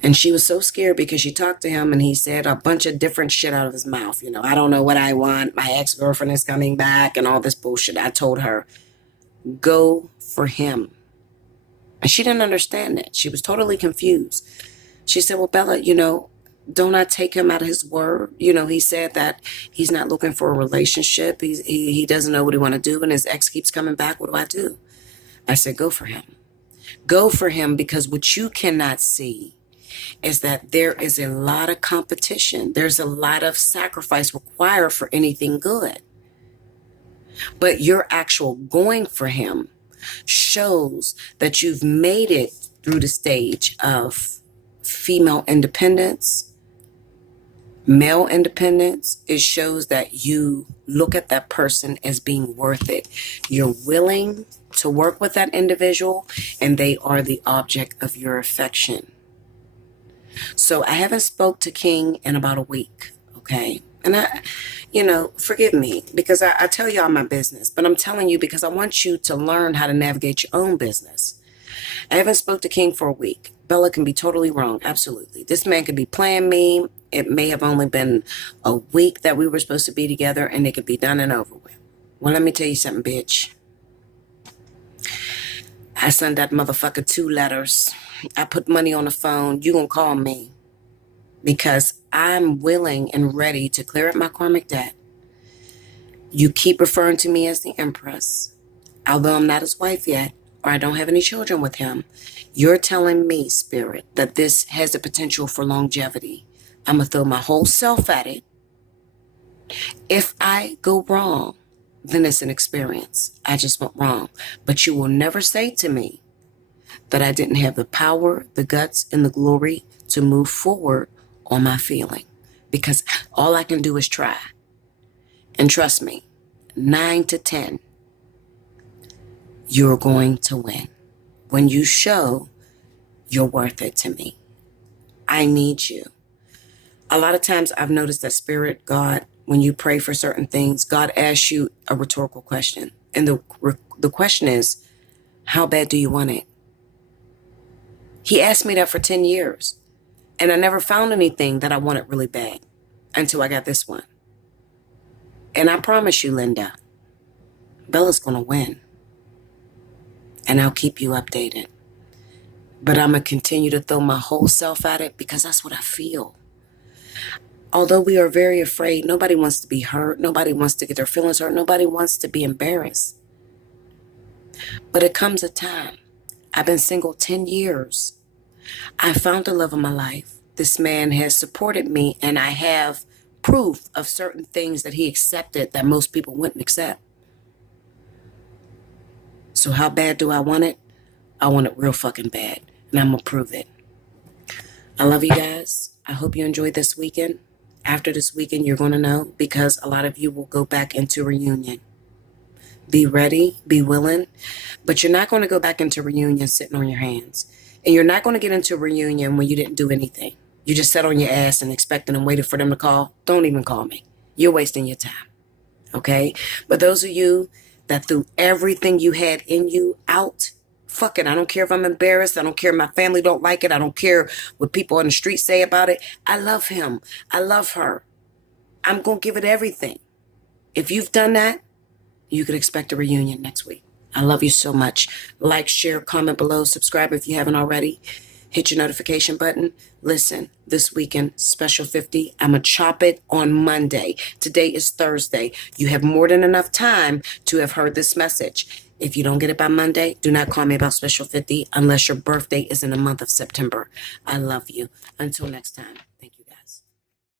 And she was so scared because she talked to him, and he said a bunch of different shit out of his mouth. I don't know what I want. My ex-girlfriend is coming back and all this bullshit. I told her, go for him. And she didn't understand that. She was totally confused. She said, well, Bella, don't I take him at his word? He said that he's not looking for a relationship. He doesn't know what he want to do, and his ex keeps coming back. What do I do? I said, go for him. Go for him, because what you cannot see is that there is a lot of competition. There's a lot of sacrifice required for anything good. But your actual going for him shows that you've made it through the stage of female independence, male independence. It shows that you look at that person as being worth it. You're willing to work with that individual, and they are the object of your affection. So I haven't spoke to King in about a week, okay? And forgive me, because I tell y'all my business, but I'm telling you because I want you to learn how to navigate your own business. I haven't spoke to King for a week. Bella can be totally wrong. Absolutely. This man could be playing me. It may have only been a week that we were supposed to be together, and it could be done and over with. Well, let me tell you something, bitch. I sent that motherfucker 2 letters. I put money on the phone. You gonna call me, because I'm willing and ready to clear up my karmic debt. You keep referring to me as the Empress, although I'm not his wife yet, or I don't have any children with him. You're telling me, Spirit, that this has the potential for longevity. I'm going to throw my whole self at it. If I go wrong, then it's an experience. I just went wrong. But you will never say to me that I didn't have the power, the guts, and the glory to move forward on my feeling. Because all I can do is try. And trust me, 9 to 10, you're going to win. When you show you're worth it to me. I need you. A lot of times I've noticed that Spirit, God, when you pray for certain things, God asks you a rhetorical question. And the question is, how bad do you want it? He asked me that for 10 years. And I never found anything that I wanted really bad until I got this one. And I promise you, Linda, Bella's going to win. And I'll keep you updated. But I'm going to continue to throw my whole self at it because that's what I feel. Although we are very afraid, nobody wants to be hurt. Nobody wants to get their feelings hurt. Nobody wants to be embarrassed. But it comes a time. I've been single 10 years. I found the love of my life. This man has supported me, and I have proof of certain things that he accepted that most people wouldn't accept. So how bad do I want it? I want it real fucking bad, and I'm going to prove it. I love you guys. I hope you enjoyed this weekend. After this weekend, you're going to know, because a lot of you will go back into reunion. Be ready, be willing, but you're not going to go back into reunion sitting on your hands. And you're not going to get into reunion when you didn't do anything. You just sat on your ass and expecting and waited for them to call. Don't even call me. You're wasting your time. Okay? But those of you that threw everything you had in you out, fuck it. I don't care if I'm embarrassed. I don't care if my family don't like it. I don't care what people on the street say about it. I love him. I love her. I'm going to give it everything. If you've done that, you could expect a reunion next week. I love you so much. Like, share, comment below, subscribe if you haven't already. Hit your notification button. Listen, this weekend, special 50, I'm going to chop it on Monday. Today is Thursday. You have more than enough time to have heard this message. If you don't get it by Monday, do not call me about special 50 unless your birthday is in the month of September. I love you. Until next time.